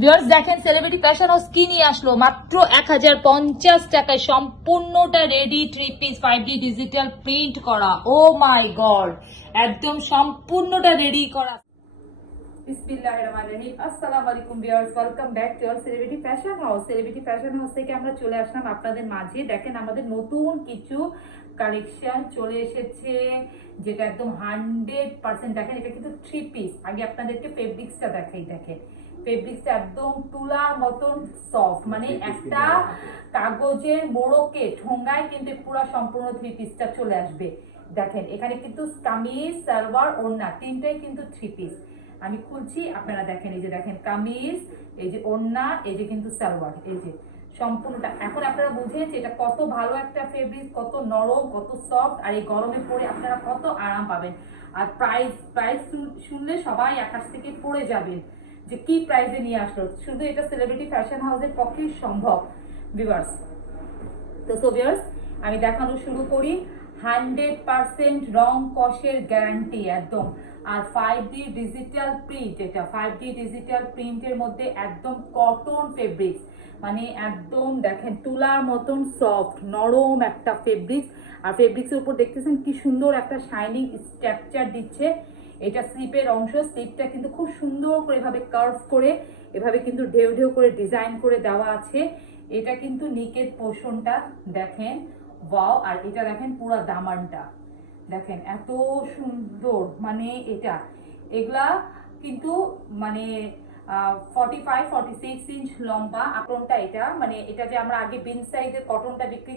Viewers দেখেন celebrity fashion house কি নিয়ে আসলো মাত্র 1050 টাকায় সম্পূর্ণটা ready three piece 5D digital print করা। ও মাই গড, একদম সম্পূর্ণটা রেডি করা। বিসমিল্লাহিররহমানিররহিম। আসসালামু আলাইকুম viewers, welcome back to our celebrity fashion house. Celebrity fashion house থেকে আমরা চলে আসলাম আপনাদের মাঝে। দেখেন আমাদের নতুন কিছু কালেকশন চলে এসেছে, যেটা একদম 100%। দেখেন এটা কিন্তু থ্রি পিস। আগে আপনাদেরকে ফেব্রিক্সটা দেখাই। দেখেন ফেব্রিক্সটা একদম তুলার মতন সফট, মানে একটা কাগজের মোড়কে ঠোঙ্গায় কিন্তু পুরো সম্পূর্ণ থ্রি পিসটা চলে আসবে। দেখেন এখানে কিন্তু কামিজ, সালোয়ার, ওড়না তিনটাই কিন্তু থ্রি পিস। আমি খুলছি, আপনারা দেখেন। এই যে দেখেন কামিজ, এই যে ওড়না, এই যে কিন্তু সালোয়ার, এই যে সম্পূর্ণটা। এখন আপনারা বুঝেন যে এটা কত ভালো একটা ফেব্রিক, কত নরম, কত সফট, আর এই গরমে পরে আপনারা কত আরাম পাবেন। আর প্রাইস প্রাইস শুনলে সবাই আকাশ থেকে পড়ে যাবেন যে কি প্রাইসে নিয়ে আসলো। শুধু এটা সেলিব্রিটি ফ্যাশন হাউসের পক্ষেই সম্ভব ভিউয়ার্স। তো সো ভিউয়ার্স, আমি দেখানো শুরু করি। 100% রং কষের গ্যারান্টি একদম। আর 5D ডিজিটাল প্রিন্ট, এটা 5D ডিজিটাল প্রিন্টের মধ্যে একদম কটন ফেব্রিক্স, মানে একদম দেখেন তুলার মতন সফট নরম একটা ফেব্রিক্স। আর ফেব্রিক্সের উপর দেখতেছেন কি সুন্দর একটা শাইনিং স্ট্রাকচার দিচ্ছে। এটা স্লিপের অংশ, স্লিপটা কিন্তু খুব সুন্দর করে এভাবে কার্ভ করে, এভাবে কিন্তু ঢেউ ঢেউ করে ডিজাইন করে দেওয়া আছে। এটা কিন্তু নিকের পোর্শনটা দেখেন, ওয়াও। আর এটা দেখেন পুরো দামানটা দেখেন এত সুন্দর, মানে এটা এগুলা কিন্তু মানে 45-46 ইঞ্চ লম্বা আপরনটা। এটা মানে এটা যে আমরা আগে বিন সাইজের কটনটা বিক্রি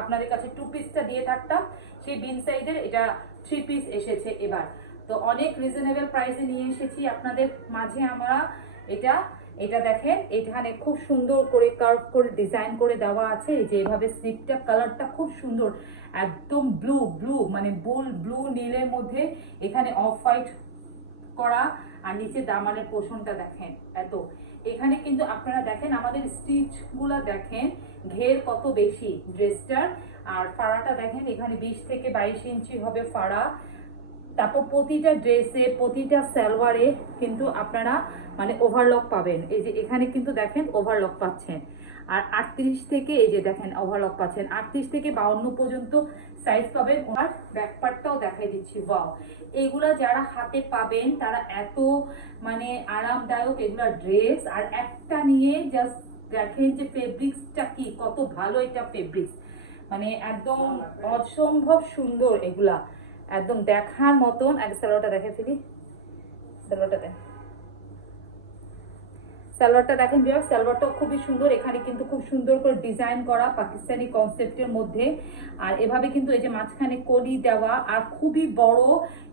আপনাদের কাছে টু পিসটা দিয়ে থাকতাম, সেই বিন সাইজের এটা থ্রি পিস এসেছে এবার। তো অনেক রিজনেবল প্রাইসে নিয়ে এসেছি আপনাদের মাঝে আমরা। এটা এটা দেখেন এখানে খুব সুন্দর করে কার্ভ করে ডিজাইন করে দেওয়া আছে। এই যে এভাবে স্লিপটা কালারটা খুব সুন্দর, একদম ব্লু ব্লু, মানে বুল ব্লু নীলের মধ্যে এখানে অফ হোয়াইট করা। আর নিচে দামানের পোর্শনটা দেখেন এত। এখানে কিন্তু আপনারা দেখেন আমাদের স্টিচ গুলা দেখেন, ঘের কত বেশি ড্রেসটার। আর ফাড়াটা দেখেন এখানে 20 থেকে 22 ইঞ্চি হবে ফাড়া। তারপর প্রতিটা ড্রেসে, প্রতিটা সালোয়ারে কিন্তু আপনারা মানে ওভারলক পাবেন। এই যে এখানে কিন্তু দেখেন ওভারলক পাচ্ছেন। আর 38 থেকে এই যে দেখেন ওভারলক পাচ্ছেন, 38 থেকে 52 পর্যন্ত সাইজ পাবেন। আর ব্যাকপার্টটাও দেখাই দিচ্ছি, ওয়াও। এগুলা যারা হাতে পাবেন তারা এত মানে আরামদায়ক এগুলা ড্রেস। আর একটা নিয়ে জাস্ট দেখেন যে ফেব্রিক্সটা কি কত ভালো, এটা ফেব্রিক্স মানে একদম অসম্ভব সুন্দর এগুলা, একদম দেখার মতন। আগে সালোয়ারটা দেখে ফেলি, সালোয়ারটা দেখেন ভিউয়ার্স, সালোয়ারটা খুবই সুন্দর। এখানে কিন্তু খুব সুন্দর করে ডিজাইন করা পাকিস্তানি কনসেপ্টের মধ্যে। আর এভাবে কিন্তু এই যে মাঝখানে কলি দেওয়া, আর খুবই বড়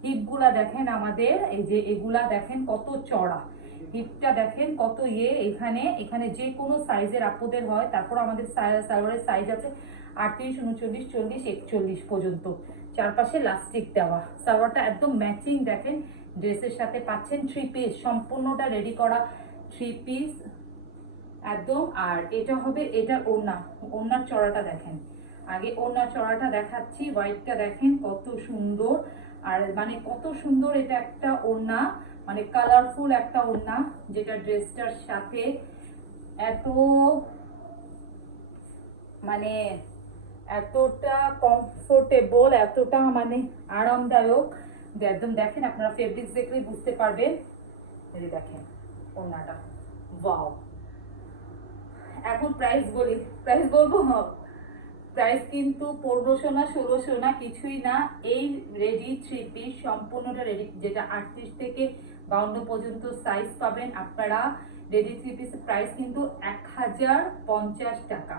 হিপগুলা দেখেন আমাদের। এই যে এগুলা দেখেন কত চড়া, হিপটা দেখেন কত ইয়ে। এখানে এখানে যে কোনো সাইজের আপুদের হয়। তারপর আমাদের সালোয়ারের সাইজ আছে 38, 39, 40, 41 পর্যন্ত। চারপাশে লাস্টিক দেওয়া। সালোয়ারটা একদম ম্যাচিং দেখেন ড্রেসের সাথে পাচ্ছেন। থ্রি পিস সম্পূর্ণটা রেডি করা থ্রি পিস একদম। আর এটা হবে এটার ওড়না, ওড়নার চড়াটা দেখেন। আগে ওড়নার চড়াটা দেখাচ্ছি। হোয়াইটটা দেখেন কত সুন্দর, আর মানে কত সুন্দর এটা একটা ওড়না, মানে কালারফুল একটা ওড়না, যেটা ড্রেসটার সাথে এত মানে এতটা কমফোর্টেবল, এতটা মানে আরামদায়ক যে একদম দেখেন আপনারা ফেব্রিক্স দেখলেই বুঝতে পারবেন। এই দেখেন ওড়নাটা, ওয়াও। এখন প্রাইস বলি, প্রাইস বলবো। প্রাইস কিন্তু 1500 না 1600 না, কিছুই না। এই রেডি থ্রি পিস সম্পূর্ণটা রেডি, যেটা 38 থেকে 52 পর্যন্ত সাইজ পাবেন আপনারা। রেডি থ্রি পিস প্রাইস কিন্তু 1050 টাকা।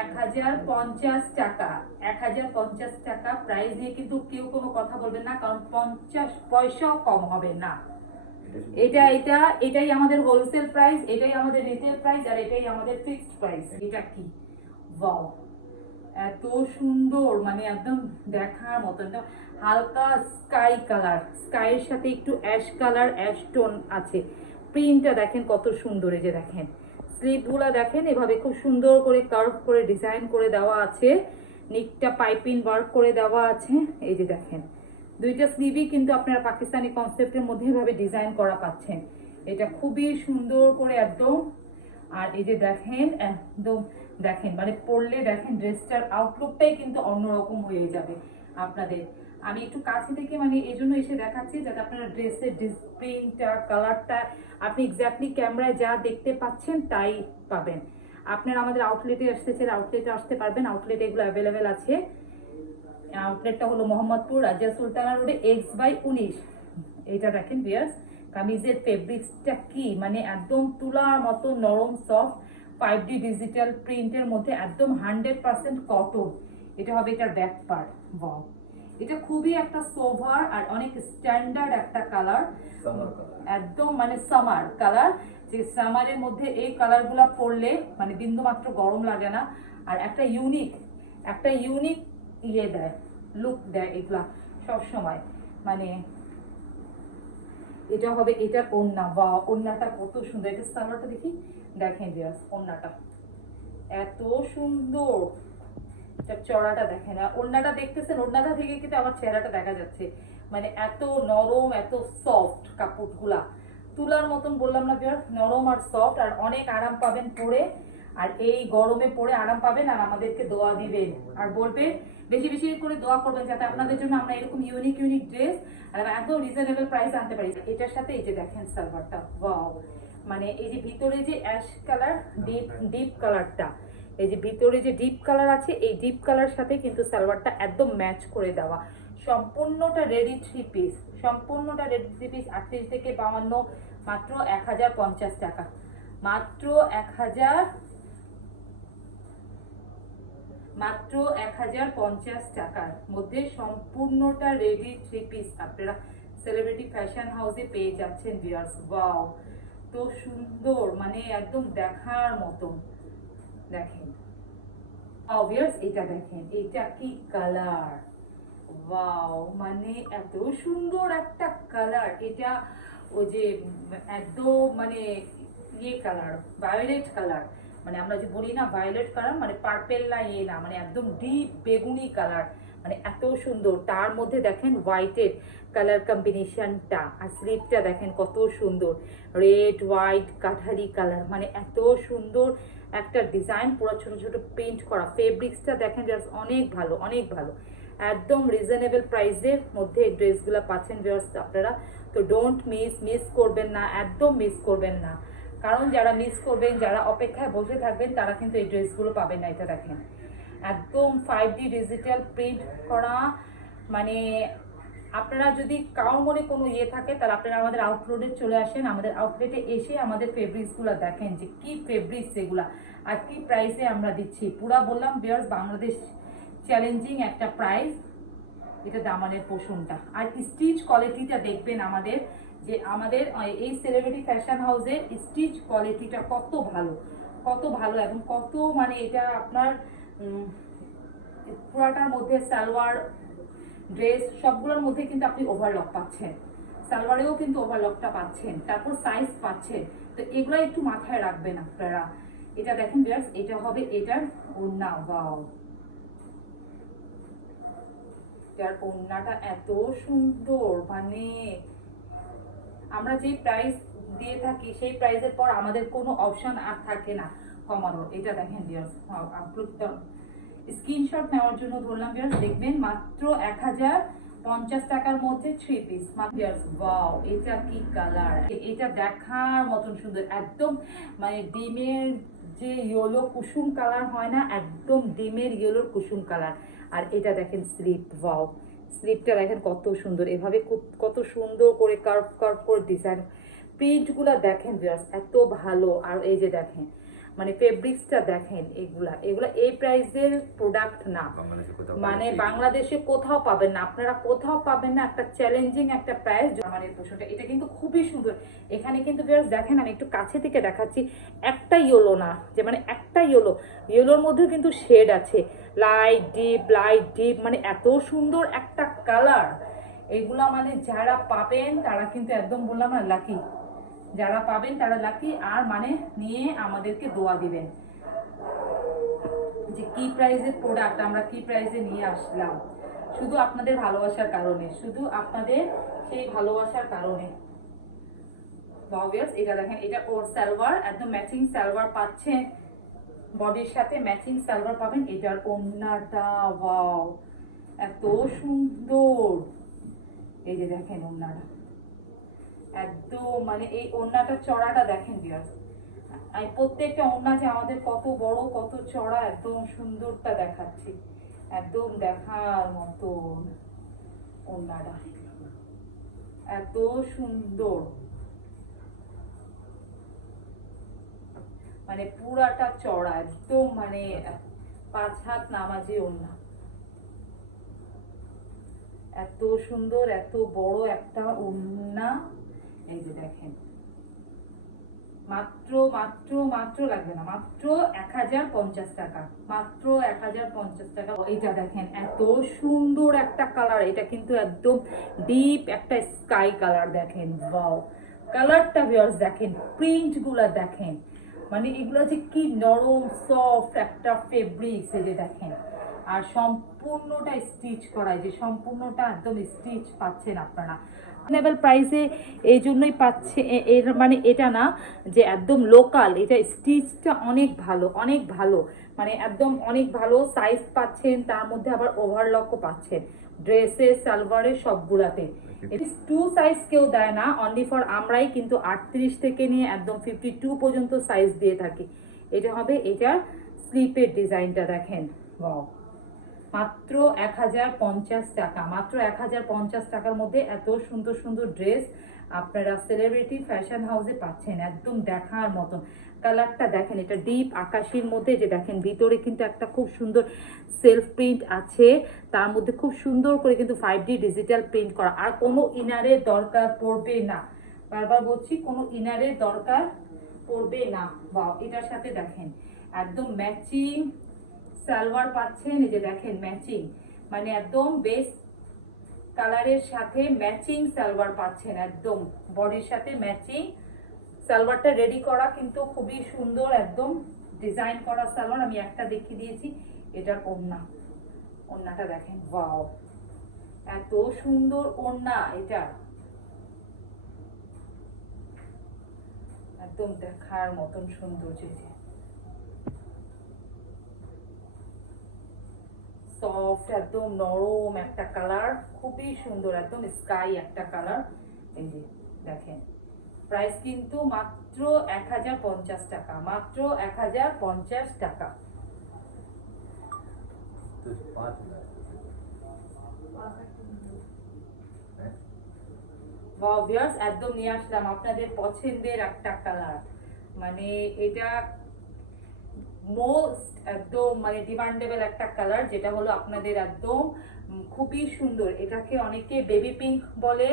1050 টাকা, 1050 টাকা প্রাইস নিয়ে কিন্তু কেউ কোনো কথা বলবেন না, কারণ 50 পয়সাও কম হবে না। এটাই আমাদের হোলসেল প্রাইস, এটাই আমাদের রিটেল প্রাইস, আর এটাই আমাদের ফিক্সড প্রাইস। এটা কি ওয়াও, এত সুন্দর, মানে একদম দেখার মতন। হালকা স্কাই কালার, স্কাইয়ের সাথে একটু অ্যাশ কালার, অ্যাশ টোন আছে। প্রিন্টটা দেখেন কত সুন্দর। এই যে দেখেন স্লিভগুলা দেখেন এভাবে খুব সুন্দর করে কার্ভ করে ডিজাইন করে দেওয়া আছে। নিকটা পাইপিং ওয়ার্ক করে দেওয়া আছে। এই যে দেখেন দুইটা স্লিভই কিন্তু আপনারা পাকিস্তানি কনসেপ্টের মধ্যে এভাবে ডিজাইন করা পাচ্ছেন। এটা খুবই সুন্দর করে একদম। আর এই যে দেখেন একদম দেখেন মানে পরলে দেখেন ড্রেসটার আউটলুকটাই কিন্তু অন্যরকম হয়ে যাবে আপনাদের। আমি একটু কাছে থেকে মানে এই জন্য এসে দেখাচ্ছি যাতে আপনারা ড্রেসের প্রিন্টটা কালারটা আপনি এক্স্যাক্টলি ক্যামেরায় যা দেখতে পাচ্ছেন তাই পাবেন। আপনারা আমাদের আউটলেটে আসতেছেন, আউটলেটে আসতে পারবেন, আউটলেটে এগুলো অ্যাভেলেবেল আছে। আউটলেটটা হলো মোহাম্মদপুর রাজিয়া সুলতানা রোডে X/19। এটা দেখেন ভিউয়ার্স কামিজের ফেব্রিক্সটা কি মানে একদম তুলার মতো নরম সফট 5D ডিজিটাল প্রিন্টের মধ্যে একদম 100% কটন। এটা হবে এটার ব্যাক পার্ট। ওয়াও, এটা খুবই একটা সোভার আর অনেক স্ট্যান্ডার্ড একটা কালার, একদম মানে সামার কালার। যে সামারের মধ্যে এই কালারগুলো পরলে মানে বিন্দু মাত্র গরম লাগে না, আর একটা ইউনিক ইয়ে দেয়, লুক দেয় এগুলা সব সময়। মানে এটা হবে এটার ওড়না। বা ওড়নাটা কত সুন্দর, এটা সালোয়ারটা দেখি, দেখেন ভিউয়ার্স ওড়নাটা এত সুন্দর। চড়াটা দেখেন, আর ওড়নাটা দেখতেছেন, ওড়নাটা থেকে কিন্তু আমার চেহারাটা দেখা যাচ্ছে। মানে এত নরম এত সফট কাপড়গুলা, তুলার মতন বললাম না ভিউয়ার্স, নরম আর সফট, আর অনেক আরাম পাবেন পরে। আর এই গরমে পরে আরাম পাবেন, আর আমাদেরকে দোয়া দিবেন আর বলবেন বেশি বেশি করে দোয়া করবেন যাতে আপনাদের জন্য আমরা এরকম ইউনিক ড্রেস আর একদম রিজনেবল প্রাইস আনতে পারি। এটার সাথে এই যে দেখেন সালোয়ারটা, ওয়াও, মানে এই যে ভিতরে যে অ্যাশ কালার ডিপ কালারটা, এই যে ভিতরে যে ডিপ কালার আছে এই ডিপ কালার সাথে কিন্তু সালোয়ারটা একদম ম্যাচ করে দেওয়া। সম্পূর্ণটা রেডি থ্রি পিস, সম্পূর্ণটা রেডি থ্রি পিস 38 থেকে 52, মাত্র 1050 টাকা, মাত্র 1050 টাকার মধ্যে সম্পূর্ণটা রেডি থ্রি পিস আপনারা সেলিব্রিটি ফ্যাশন হাউসে পেয়ে যাচ্ছেন ভিউয়ার্স। ওয়াও, তো সুন্দর, মানে একদম দেখার মতন। দেখেন ভিউয়ার্স, এটা দেখেন এটা কি কালার, ওয়াও, মানে এত সুন্দর একটা কালার। এটা ওই যে একদম মানে ইয়ে কালার, ভায়োলেট কালার, মানে আমরা যে বলি না ভায়োলেট কালার মানে পার্পেল না ইয়ে না, মানে একদম ডিপ বেগুনি কালার, মানে এত সুন্দর। তার মধ্যে দেখেন হোয়াইটের কালার কম্বিনেশনটা, আর স্লিপটা দেখেন কত সুন্দর, রেড হোয়াইট কাঠালি কালার, মানে এত সুন্দর একটা ডিজাইন, পুরো ছোট ছোট প্রিন্ট করা। ফেব্রিক্সটা দেখেন জাস্ট অনেক ভালো, অনেক ভালো, একদম রিজনেবল প্রাইসের মধ্যে এই ড্রেসগুলো পাচ্ছেন ভিউয়ার্স আপনারা। তো ডোন্ট মিস করবেন না, একদম মিস করবেন না, কারণ যারা মিস করবেন, যারা অপেক্ষায় বসে থাকবেন তারা কিন্তু এই ড্রেসগুলো পাবেন না। এটা দেখেন একদম 5D ডিজিটাল প্রিন্ট করা। মানে আপনারা যদি কারোর মনে কোনো ইয়ে থাকে তাহলে আপনারা আমাদের আউটলেটে চলে আসেন, আমাদের আউটলেটে এসে আমাদের ফেব্রিক্সগুলো দেখেন যে কি ফেব্রিক্স এগুলা আর কি প্রাইসে আমরা দিচ্ছি। পুরা বললাম ভিউয়ার্স বাংলাদেশ চ্যালেঞ্জিং একটা প্রাইস। এটা দামানের পোষণটা আর স্টিচ কোয়ালিটিটা দেখবেন আমাদের, যে আমাদের এই সেলিব্রিটি ফ্যাশন হাউসের স্টিচ কোয়ালিটিটা কত ভালো, কত ভালো, এবং কত মানে এটা আপনার পুরাটার মধ্যে সালোয়ার ড্রেস সবগুলোর মধ্যে কিন্তু আপনি ওভারলক পাচ্ছেন, সালোয়ারেও কিন্তু ওভারলকটা পাচ্ছেন, তারপর সাইজ পাচ্ছেন। তো এগুলো একটু মাথায় রাখবেন আপনারা। এটা দেখেন ভিউয়ার্স, এটা হবে এটার ওড়না। ওয়াও, এটার ওড়নাটা এত সুন্দর, মানে আমরা যে প্রাইস দিয়ে থাকি সেই প্রাইসের পর আমাদের কোনো অপশন আর থাকে না কমানোর। এটা দেখেন ভিউয়ার্স, আপলোডটা স্ক্রিনশট নেওয়ার জন্য ধরলাম ভিউয়ার্স, দেখবেন মাত্র 1050 টাকার মধ্যে থ্রি পিস ভিউয়ার্স। ওয়াও, এটা কি কালার, এটা দেখার মতন সুন্দর, একদম মানে ডিমের যে ইয়েলো কুসুম কালার হয় না, একদম ডিমের ইয়েলোর কুসুম কালার। আর এটা দেখেন স্লিপ, ওয়াও, স্লিপটা দেখেন কত সুন্দর, এভাবে কত সুন্দর করে কার্ভ কার্ভ করে ডিজাইন, প্রিন্টগুলো দেখেন ভিউয়ার্স এত ভালো। আর এই যে দেখেন মানে ফেব্রিক্সটা দেখেন, এগুলা এই প্রাইসের প্রোডাক্ট না, মানে বাংলাদেশে কোথাও পাবেন না, আপনারা কোথাও পাবেন না। একটা চ্যালেঞ্জিং একটা প্রাইস জার্মানির পোশাকটা, এটা কিন্তু খুবই সুন্দর। এখানে কিন্তু ভিউয়ার্স দেখেন, আমি একটু কাছে থেকে দেখাচ্ছি, একটা ইয়েলো না, যে মানে একটা ইয়েলোর মধ্যেও কিন্তু শেড আছে, লাইট ডিপ, মানে এত সুন্দর একটা কালার। এগুলা মানে যারা পাবেন তারা কিন্তু একদম বললাম না লাকি, যারা পাবেন তারা লাকি। আর মানে নিয়ে আমাদেরকে দোয়া দিবেন যে কি প্রাইসের প্রোডাক্ট আমরা কি প্রাইসে নিয়ে আসলাম, শুধু আপনাদের ভালোবাসার কারণে, শুধু আপনাদের সেই ভালোবাসার কারণে। ওয়াও, এটা দেখেন, এটা ওর সালোয়ার, একদম ম্যাচিং সালোয়ার পাচ্ছেন, বডির সাথে ম্যাচিং সালোয়ার পাবেন। এটার ওড়নাটা ওয়াও, এত সুন্দর। এই যে দেখেন ওড়নাটা একদম, মানে এই ওড়নাটা চড়াটা দেখেন ভিউয়ার্স, আমি প্রত্যেকটা ওড়না যে আমাদের কত বড় কত চড়া একদম সুন্দরটা দেখাচ্ছি, একদম দেখার মতন ওড়নাটা এত সুন্দর, মানে পুরাটা চড়া একদম, মানে 5 হাত নামাজি ওড়না, এত সুন্দর এত বড় একটা ওড়না। এই যে দেখেন, মাত্র মাত্র মাত্র লাগবে না, মাত্র 1050 টাকা, মাত্র 1050 টাকা। এটা দেখেন এত সুন্দর একটা কালার, এটা কিন্তু একদম ডিপ একটা স্কাই কালার, দেখেন ওয়াও কালারটা ভিউয়ার্স, দেখেন প্রিন্ট গুলা দেখেন, মানে এগুলো যে কি নরম সফট একটা ফেব্রিক্স, এই যে দেখেন, আর সম্পূর্ণটা স্টিচ করা, যে সম্পূর্ণটা একদম স্টিচ পাচ্ছেন আপনারা রিজনেবল প্রাইসে। এই জন্যই পাচ্ছে, এর মানে এটা না যে একদম লোকাল, এটা স্টিচটা অনেক ভালো, অনেক ভালো, মানে একদম অনেক ভালো সাইজ পাচ্ছেন, তার মধ্যে আবার ওভারলকও পাচ্ছেন ড্রেসে সালোয়ারে সবগুলাতে। টু সাইজ কেউ দেয় না, অনলি ফর আমরাই কিন্তু 38 থেকে নিয়ে একদম 52 পর্যন্ত সাইজ দিয়ে থাকি। এটা হবে এটার স্লিপের ডিজাইনটা দেখেন ওয়াও, মাত্র 1050 টাকা, মাত্র 1050 টাকার মধ্যে এত সুন্দর সুন্দর ড্রেস আপনারা সেলিব্রিটি ফ্যাশন হাউসে পাচ্ছেন, একদম দেখার মতন। কালারটা দেখেন, এটা ডিপ আকাশির মধ্যে, যে দেখেন ভিতরে কিন্তু একটা খুব সুন্দর সেলফ প্রিন্ট আছে, তার মধ্যে খুব সুন্দর করে কিন্তু 5D ডিজিটাল প্রিন্ট করা, আর কোনো ইনারের দরকার পড়বে না, বারবার বলছি কোনো ইনারের দরকার পড়বে না। ওয়াও, এটার সাথে দেখেন একদম ম্যাচিং সালোয়ার পাচ্ছেন, এই যে দেখেন ম্যাচিং, মানে একদম বেস কালারের সাথে ম্যাচিং সালোয়ার পাচ্ছেন, একদম বডির সাথে ম্যাচিং সালোয়ারটা রেডি করা, কিন্তু খুবই সুন্দর একদম ডিজাইন করা সালোয়ার। আমি একটা দেখিয়ে দিয়েছি, এটার ওড়না, ওড়নাটা দেখেন ওয়াও, এত সুন্দর ওড়না, এটা একদম দেখার মতন সুন্দর, সফট একদম নরম একটা কালার, খুবই সুন্দর একদম স্কাই একটা কালার। এই যে দেখেন, প্রাইস কিন্তু মাত্র 1050 টাকা, মাত্র 1050 টাকা। ভিউয়ার্স একদম নিয়ে আসলাম আপনাদের পছন্দের একটা কালার, মানে এটা মোস্ট একদম মানে ডিমান্ডেবল একটা কালার, যেটা হলো আপনাদের একদম খুবই সুন্দর, এটাকে অনেকে বেবি পিঙ্ক বলে,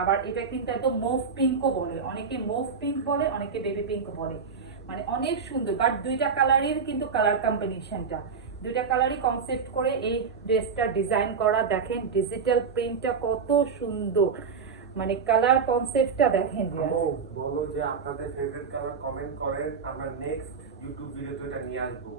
আবার এটা কিন্তু একদম মুভ পিঙ্কও বলে, অনেকে মুভ পিঙ্ক বলে, অনেকে বেবি পিঙ্ক বলে, মানে অনেক সুন্দর। বাট দুইটা কালারের কিন্তু কালার কম্বিনেশনটা, দুইটা কালারই কনসেপ্ট করে এই ড্রেসটা ডিজাইন করা, দেখেন ডিজিটাল প্রিন্টটা কত সুন্দর, মানে কালার কনসেপ্টটা দেখেন। বলো যে আপনাদের ফেভারিট কালার কমেন্ট করেন, আমরা নেক্সট ইউটিউব ভিডিওতে এটা নিয়ে আসবো।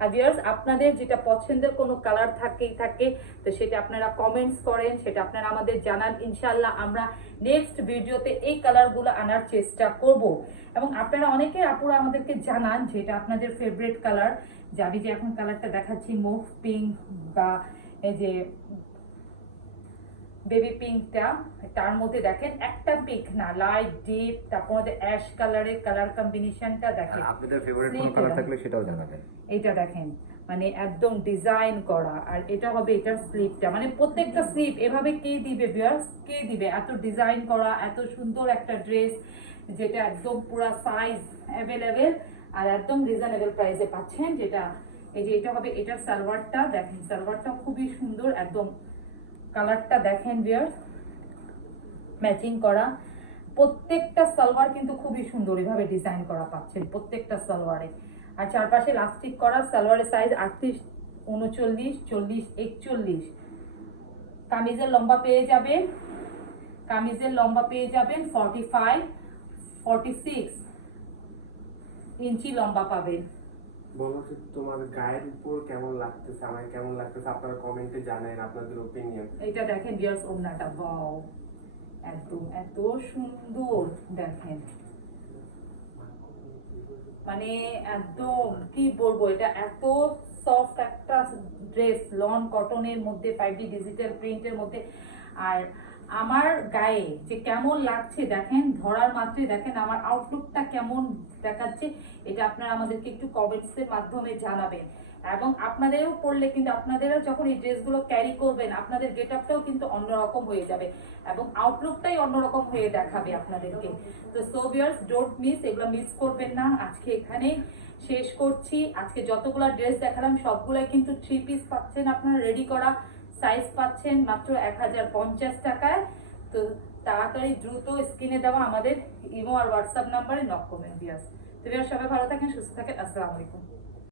আর ভিউয়ার্স আপনাদের যেটা পছন্দের কোনো কালার থাকে তো সেটা আপনারা কমেন্টস করেন, সেটা আপনারা আমাদের জানান, ইনশাআল্লাহ আমরা নেক্সট ভিডিওতে এই কালারগুলো আনার চেষ্টা করব। এবং আপনারা অনেকে আপুরা আমাদেরকে জানান যেটা আপনাদের ফেভারিট কালার, যে আমি যে এখন কালারটা দেখাচ্ছি মুভ পিঙ্ক বা এই যে বেবি পিঙ্কটা, তার মধ্যে দেখেন একটা পিঙ্ক না, লাইট ডিপ, তারপর মধ্যে অ্যাশ কালারের কালার কম্বিনেশনটা দেখেন, আপনাদের ফেভারিট কোন কালার থাকলে সেটাও জানাবেন। এটা দেখেন মানে একদম ডিজাইন করা, আর এটা হবে এটার স্লিপটা, মানে প্রত্যেকটা স্লিপ এভাবে কে দিবে ভিউয়ার্স, কে দিবে, এত ডিজাইন করা এত সুন্দর একটা ড্রেস, যেটা একদম পুরো সাইজ অ্যাভেলেবেল আর একদম রিজনেবল প্রাইসে পাচ্ছেন। যেটা এই যে এটা হবে এটার সালোয়ারটা, দেখেন সালোয়ারটা খুবই সুন্দর, একদম কালারটা দেখেন ভিউয়ার্স ম্যাচিং করা, প্রত্যেকটা সালোয়ার কিন্তু খুবই সুন্দর এভাবে ডিজাইন করা পাচ্ছেন প্রত্যেকটা সালোয়ারে। আর চারপাশে লাস্টিক করা, সালোয়ারের সাইজ 38, 39, 40, 41। কামিজের লম্বা পেয়ে যাবেন, কামিজের লম্বা পেয়ে যাবেন 45, 46 ইঞ্চি লম্বা পাবেন। বলো যে তোমার গায়ের উপর কেমন লাগতেছে, আমার কেমন লাগতেছে, আপনারা কমেন্টে জানান আপনাদের ওপিনিয়ন। এটা দেখেন ভিউয়ার্স ওড়নাটা ওয়াও, একদম এত সুন্দর দেখেন, মানে একদম কি বলবো, এটা এত সফট একটা ড্রেস, লন কটনের মধ্যে 5D ডিজিটাল প্রিন্টের মধ্যে। আর আমার গায়ে যে কেমন লাগছে দেখেন, ধরার মাত্রই দেখেন আমার আউটলুকটা কেমন দেখাচ্ছে, এটা আপনারা আমাদেরকে একটু কমেন্টসের মাধ্যমে জানাবেন। এবং আপনাদেরও পড়লে কিন্তু, আপনাদেরও যখন এই ড্রেসগুলো ক্যারি করবেন, আপনাদের গেট আপটাও কিন্তু অন্যরকম হয়ে যাবে এবং আউটলুকটাই অন্যরকম হয়ে দেখাবে আপনাদেরকে। তো সো ভিউয়ার্স, ডোন্ট মিস, এগুলো মিস করবেন না। আজকে এখানে শেষ করছি। আজকে যতগুলো ড্রেস দেখালাম সবগুলাই কিন্তু 3 পিস পাচ্ছেন আপনারা, রেডি করা সাইজ পাচ্ছেন মাত্র 1050 টাকায়। তো তাড়াতাড়ি দ্রুত স্ক্রিনে দেওয়া আমাদের ইমো আর হোয়াটসঅ্যাপ নাম্বারে নক করবেন ভিউয়ার্স। তো ভিউয়ার্স, সবাই ভালো থাকেন, সুস্থ থাকেন, আসসালামু আলাইকুম।